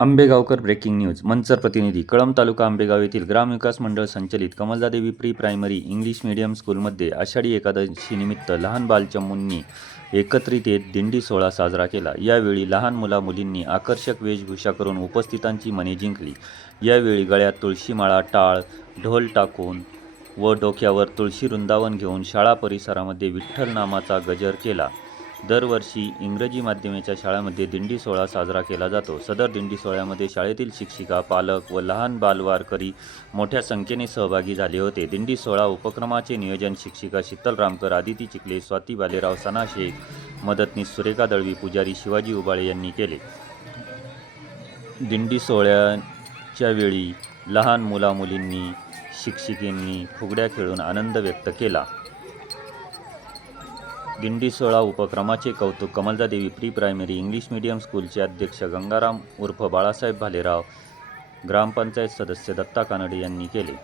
Ambegaonkar breaking news Manchar प्रतिनिधी कळंब तालुका आंबेगाव येथील ग्रामविकास मंडळ संचलित Kamaladadevi pre primary English medium स्कूलमध्ये आषाढी एकादशीनिमित्त लहान बालचमूंनी एकत्रित येत दिंडी सोहळा साजरा केला. यावेळी लहान मुला मुलींनी आकर्षक वेशभूषा करून उपस्थितांची मने जिंकली. यावेळी गळ्यात तुळशीमाळा टाळ ढोल टाकून व डोक्यावर तुळशी वृंदावन घेऊन शाळा परिसरामध्ये विठ्ठल नामाचा गजर केला. दरवर्षी इंग्रजी माध्यमाच्या शाळांमध्ये दिंडी सोहळा साजरा केला जातो. सदर दिंडी सोहळ्यामध्ये शाळेतील शिक्षिका पालक व लहान बालवारकरी मोठ्या संख्येने सहभागी झाले होते. दिंडी सोहळा उपक्रमाचे नियोजन शिक्षिका शीतल रामकर आदिती चिखले स्वाती बालेराव सना शेख मदतनीस सुरेखा दळवी पुजारी शिवाजी उबाळे यांनी केले. दिंडी सोहळ्याच्या वेळी लहान मुलामुलींनी शिक्षिकेंनी फुगड्या खेळून आनंद व्यक्त केला. दिंडी सोहळा उपक्रमाचे कौतुक Kamaladadevi pre primary English medium स्कूलचे अध्यक्ष गंगाराम उर्फ बाळासाहेब भालेराव ग्रामपंचायत सदस्य दत्ता कानडे यांनी केले.